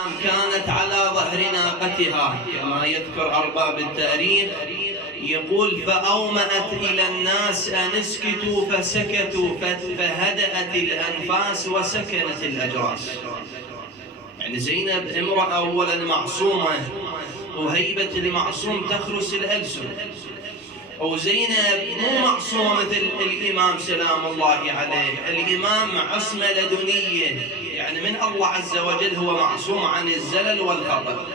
كانت على ظهر ناقتها كما يذكر أرباب التاريخ. يقول فأومأت إلى الناس أن اسكتوا فسكتوا فهدأت الأنفاس وسكنت الأجراس. يعني زينب امرأة أولا معصومة، وهيبة المعصوم تخرس الألسن، وزينب مو معصومة مثل الإمام سلام الله عليه. الإمام عصمة لدنية، يعني من الله عز وجل هو معصوم عن الزلل والخطأ.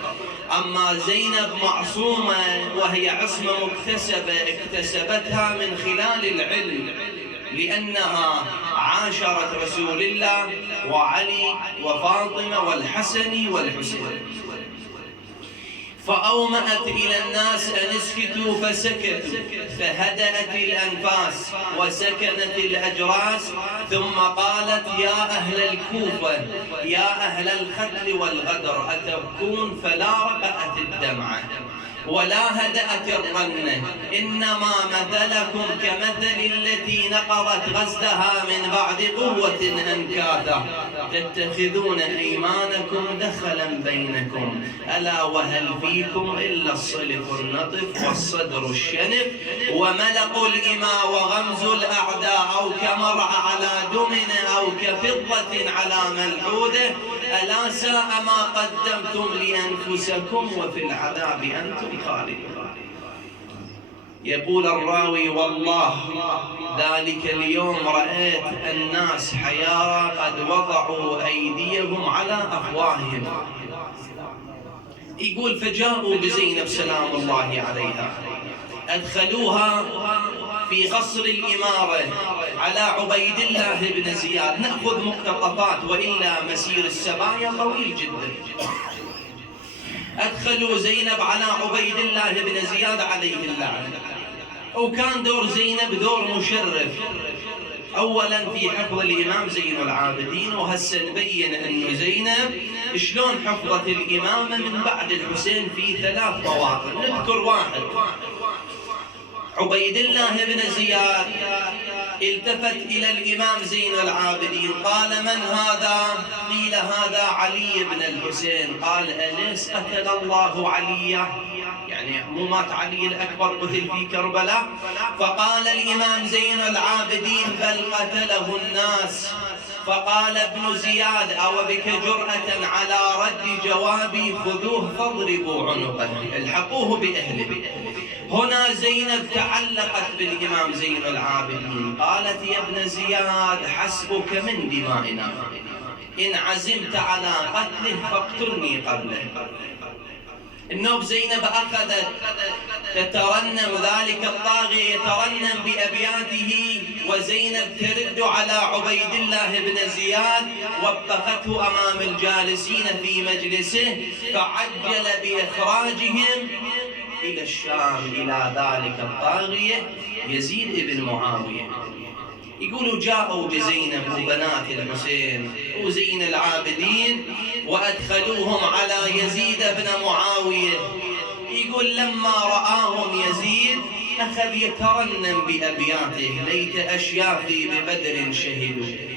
أما زينب معصومة وهي عصمة مكتسبة اكتسبتها من خلال العلم، لأنها عاشرت رسول الله وعلي وفاطمة والحسن والحسين. فأومأت إلى الناس أن اسكتوا فسكتوا فهدأت الأنفاس وسكنت الأجراس. ثم قالت يا أهل الكوفة يا أهل الختل والغدر أتبكون؟ فلا رقأت الدمعة ولا هدأت الرنة، إنما مثلكم كمثل التي نقضت غزلها من بعد قوة أنكاثا تتخذون أيمانكم دخلا بينكم ألا وهل فيكم إلا الصلف النطف والصدر الشنف وملق الإماء وغمز الأعداء أو كمرع على دمن أو كفضة على ملحوده ألا ساء ما قدمتم لأنفسكم وفي العذاب أنتم خالدون. يقول الراوي والله ذلك اليوم رأيت الناس حيارى قد وضعوا أيديهم على أفواههم. يقول فجاءوا بزينب سلام الله عليها أدخلوها في قصر الإمارة على عبيد الله بن زياد. نأخذ مقتطفات وإلا مسير السبايا طويل جدا. أدخلوا زينب على عبيد الله بن زياد عليه اللعنة، وكان دور زينب دور مشرف أولا في حفظ الإمام زين العابدين. وهسه نبين أنه زينب شلون حفظت الإمامة من بعد الحسين في 3 مواطن. نذكر واحد. عبيد الله بن زياد التفت إلى الإمام زين العابدين قال من هذا؟ قيل هذا علي بن الحسين. قال أليس قتل الله عليا؟ يعني مو مات علي الأكبر قتل في كربلاء؟ فقال الإمام زين العابدين بل قتله الناس. فقال ابن زياد أو بك جرأة على رد جوابي خذوه فاضربوا عنقه الحقوه بأهله. هنا زينب تعلقت بالإمام زين العابدين قالت يا ابن زياد حسبك من دمائنا، إن عزمت على قتله فاقتلني قبله. النوب زينب أخذت تترنم، ذلك الطاغية يترنم بأبياته وزينب ترد على عبيد الله بن زياد. وبخته أمام الجالسين في مجلسه فعجل بإخراجهم إلى الشام إلى ذلك الطاغية يزيد بن معاوية. يقولوا جاءوا بزينب وبنات الحسين وزين العابدين وأدخلوهم على يزيد بن معاوية. يقول لما رآهم يزيد أخذ يترنم بأبياته ليت أشياخي ببدر شهدوا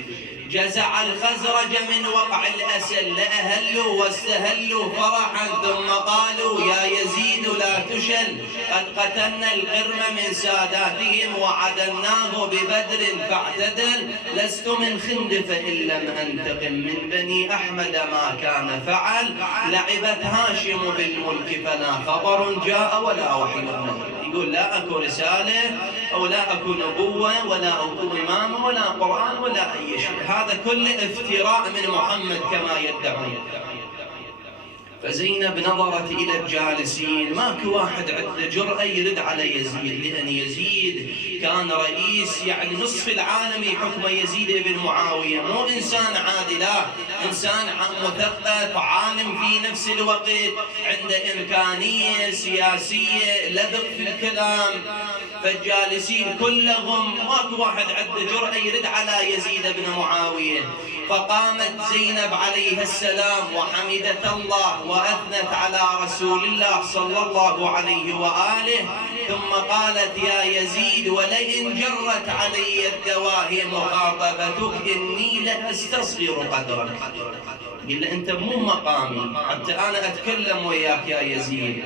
جزع الخزرج من وقع الأسل لأهلوا واستهلوا فرحا ثم قالوا يا يزيد لا تشل قد قتلنا القرم من ساداتهم وعدلناه ببدر فاعتدل لست من خندف إن لم أنتقم من بني أحمد ما كان فعل لعبت هاشم بالملك فلا خبر جاء ولا وحي نزل. يقول لا أكو رسالة أو لا أكو نبوة ولا أكو إمامة ولا قرآن ولا أي شيء، هذا كله افتراء من محمد كما يدعون. فزينب نظرت إلى الجالسين ماكو واحد عنده جرأة يرد على يزيد، لأن يزيد كان رئيس يعني نصف العالم حكم يزيد بن معاوية، مو إنسان عادي، لا إنسان مثقف عالم في نفس الوقت عنده إمكانية سياسية لبق في الكلام. فالجالسين كلهم ماكو واحد عنده جرأة يرد على يزيد بن معاوية. فقامت زينب عليه السلام وحمدت الله وأثنت على رسول الله صلى الله عليه وآله ثم قالت يا يزيد ولئن جرت علي الدواهي مخاطبتك إني لأستصغر قدرك. قل له أنت مو مقامي، حتى أنا أتكلم وياك يا يزيد،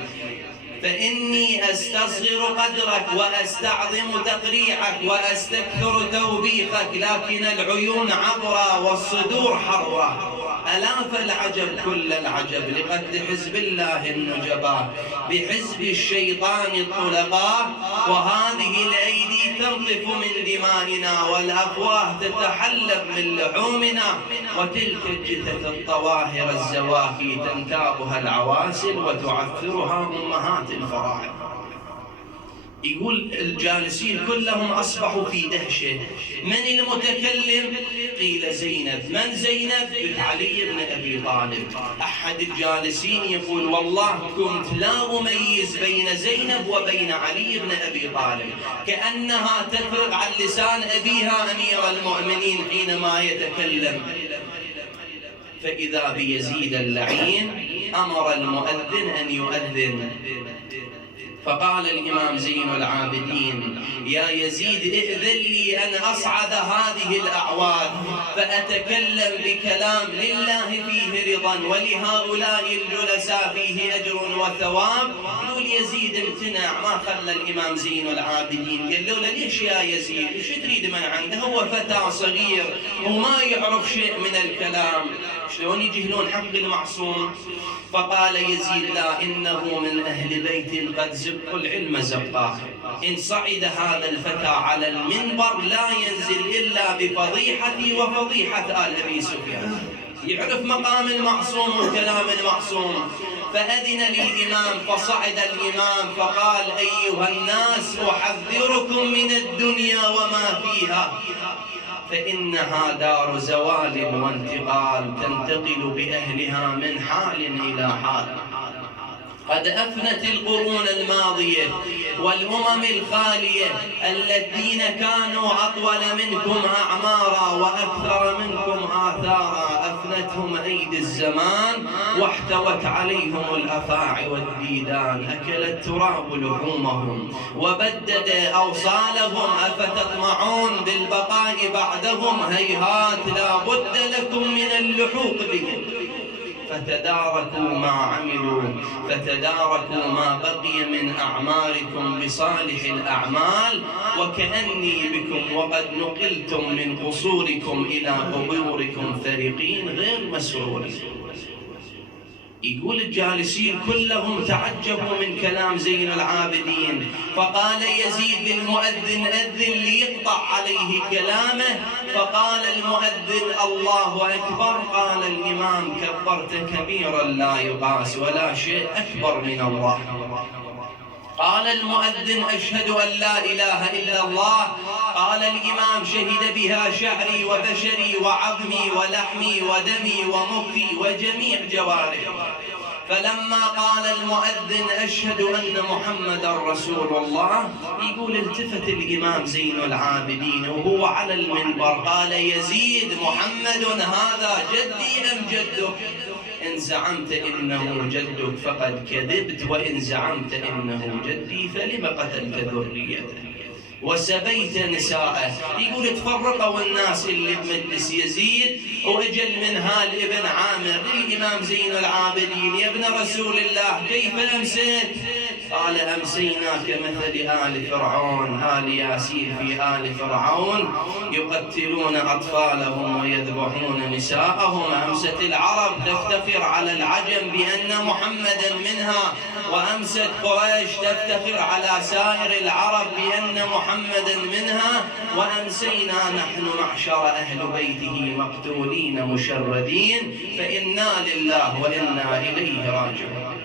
فإني أستصغر قدرك وأستعظم تقريعك وأستكثر توبيخك، لكن العيون عبرة والصدور حرة. ألا فالعجب كل العجب لقتل حزب الله النجباء بحزب الشيطان الطلقاء، وهذه الأيدي ترضف من دمائنا والأفواه تتحلب من لحومنا، وتلك الجثث الطواهر الزواكي تنتابها العواسل وتعثرها أمهات الفراعنة. يقول الجالسين كلهم أصبحوا في دهشة. من المتكلم؟ قيل زينب. من زينب؟ علي بن أبي طالب. أحد الجالسين يقول والله كنت لا أميز بين زينب وبين علي بن أبي طالب، كأنها تفرغ عن لسان أبيها أمير المؤمنين حينما يتكلم. فإذا بيزيد اللعين أمر المؤذن أن يؤذن، فقال الإمام زين العابدين يا يزيد ائذن لي أن أصعد هذه الأعواد فأتكلم بكلام لله فيه رضا ولهؤلاء الجلساء فيه أجر وثواب. قالوا يزيد امتنع، ما خلى الإمام زين العابدين. قالوا له ليش يا يزيد؟ وش تريد من عنده؟ هو فتى صغير وما يعرف شيء من الكلام، شلون يجهلون حق المعصوم؟ فقال يزيد لا، إنه من أهل بيت قد زقوا العلم زقاه. إن صعد هذا الفتى على المنبر لا ينزل إلا بفضيحتي وفضيحة آل أبي سفيان. يعرف مقام المعصوم وكلام المعصوم. فأذن للإمام فصعد الإمام فقال أيها الناس أحذركم من الدنيا وما فيها، فإنها دار زوال وانتقال تنتقل بأهلها من حال إلى حال. قد أفنت القرون الماضية والأمم الخالية الذين كانوا أطول منكم أعمارا وأكثر منكم آثارا، أفنتهم أيدي الزمان واحتوت عليهم الأفاعي والديدان، أكل التراب لحومهم وبدد أوصالهم، أفتطمعون بالبقاء بعدهم؟ هيهات لا بد لكم من اللحوق بهم. فتداركوا ما عملوا، فتداركوا ما بقي من أعماركم بصالح الأعمال، وكأني بكم وقد نقلتم من قصوركم إلى قبوركم فرقين غير مسرورين. يقول الجالسين كلهم تعجبوا من كلام زين العابدين، فقال يزيد للمؤذن أذن ليقطع عليه كلامه، فقال المؤذن الله أكبر. قال الإمام كبرت كبيرا لا يقاس ولا شيء أكبر من الله. قال المؤذن أشهد أن لا إله إلا الله. قال الإمام شهد بها شعري وبشري وعظمي ولحمي ودمي ومخي وجميع جوارحي. فلما قال المؤذن أشهد أن محمدا رسول الله، يقول التفت الإمام زين العابدين وهو على المنبر قال يزيد محمد هذا جدي أم جدك؟ إن زعمت إنه جدك فقد كذبت، وإن زعمت إنه جدي فلم قتلت ذريته وسبيت نساءه. يقول تفرقوا الناس اللي بمجلس يزيد وأجل من هال ابن عامر للإمام زين العابدين يا ابن رسول الله كيف أمسيت؟ قال أمسينا كمثل آل فرعون، آل ياسين في آل فرعون يقتلون أطفالهم ويذبحون نساءهم. أمست العرب تفتخر على العجم بأن محمدا منها، وأمست قريش تفتخر على سائر العرب بأن محمدا منها، وأمسينا نحن معشر أهل بيته مقتولين مشردين، فإنا لله وإنا إليه راجعون.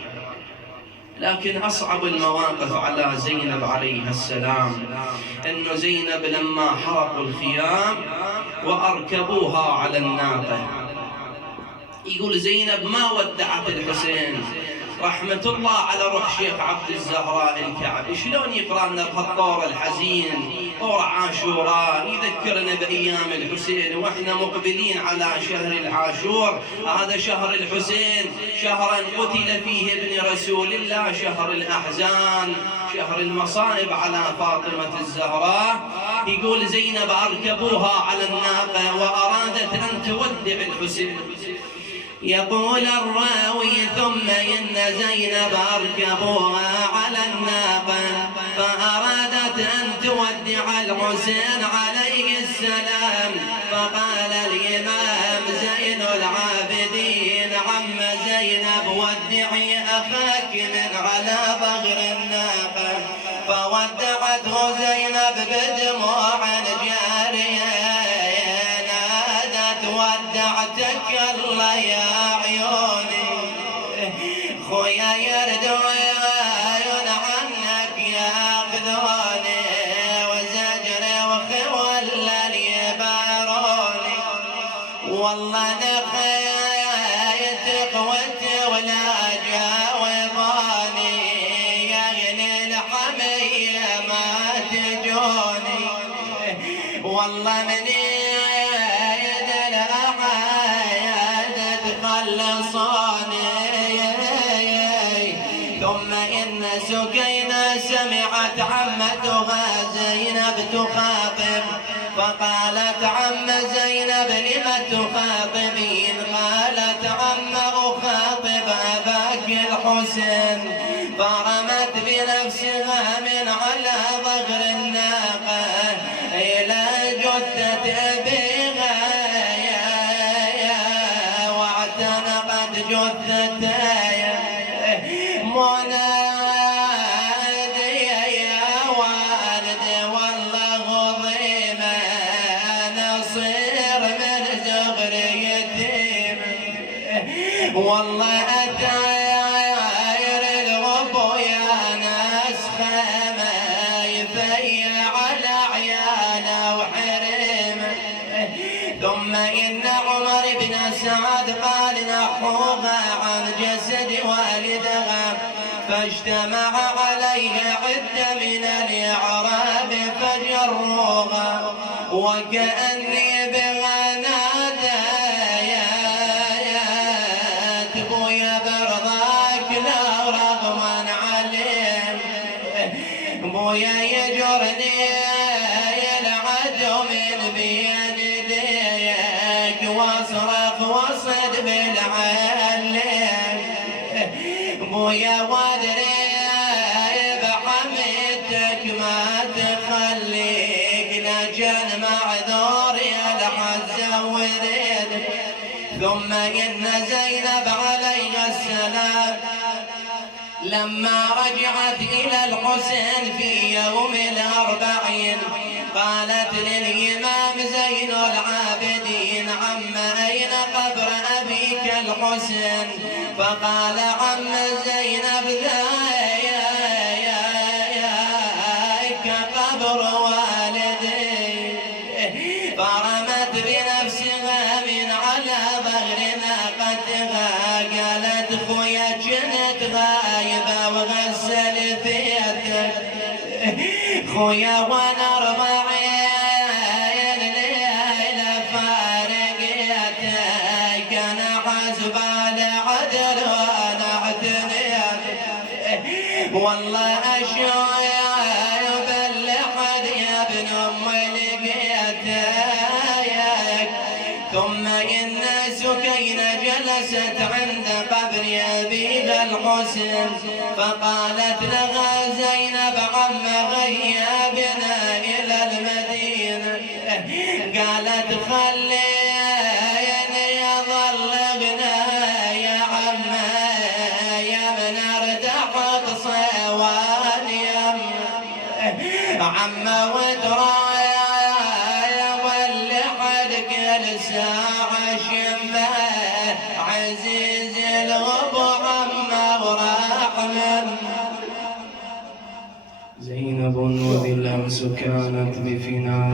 لكن أصعب المواقف على زينب عليها السلام أن زينب لما حرقوا الخيام وأركبوها على الناقة، يقول زينب ما ودعت الحسين رحمة الله على روح شيخ عبد الزهراء الكعبي. شلون يقرأ لنا بهالطور الحزين طور عاشوراء يذكرنا بأيام الحسين وإحنا مقبلين على شهر العاشور؟ هذا شهر الحسين، شهرا قتل فيه ابن رسول الله، شهر الأحزان، شهر المصائب على فاطمة الزهراء. يقول زينب أركبوها على الناقة وأرادت أن تودع الحسين، يقول الراوي ثم إن زينب أركبوها على الناقة فأرادت أن تودع الحسين عليه السلام، فقال الإمام زين العابدين: عم زينب ودعي أخاك من على ظهر الناقة. فودعته زينب بدموع جارية، نادت: ودعتك الله يا عيوني، خويا يردون عنك ياخذوني، وزجري وخولل يباروني، والله انا خايتك وانت ولا جاوبوني، يا اهل الحمية ما تجوني، والله مني ثم إن سكينة سمعت عمتها زينب تخاطب، فقالت: عم زينب لم تخاطبين؟ قالت: عم أخاطب أباك الحسين. فرمت بنفسها من على ظهر الناقة إلى جثة أبيها واعتنقت جثته منادي: يا والد والله ظيمة نصير من زغر يتيم، والله أثاير الغبو يا ناس خيمة يفيع على عياله وحريمه. ثم إن عمر بن سعد قال: نحوها عن جسد والدها، فاجتمع عليها عدة من الأعراب فجروها، وكأني بها ناديت: بويا برضاك لا رغما عليه، بويا يجرني العدو من بين يديك، واصرخ وصد بالعليك، بويا وادري بحميتك ما تخليك لجن معذور يا الحز وريد. ثم إن زينب عليها السلام لما رجعت إلى الحسين في يوم الأربعين قالت للإمام زين العابدين: عم أين قبر أبيك الحسين؟ فقال: عم زينب ذاك قبر والدي. فرمت بنفسها من على ظهر ناقتها قالت: خويا كنت غايبة وغسل ثيابك، خويا وانا 40 ليلة فارقيتك، انا حسبالي عدل وانا اعتنيت، والله اشوف اللحد يا ابن امي لقيتك. ثم إن سكينة جلست عند قبر أبيها الحسين فقالت لها زينب: عم هيا بنا إلى المدينة. قالت: خليني أظلقنا يا عم يا من ارتحت صوان يم عم وترى ساعة شمه عزيز الغبو عمه وراح من زينب وبالأمس كانت بفنادى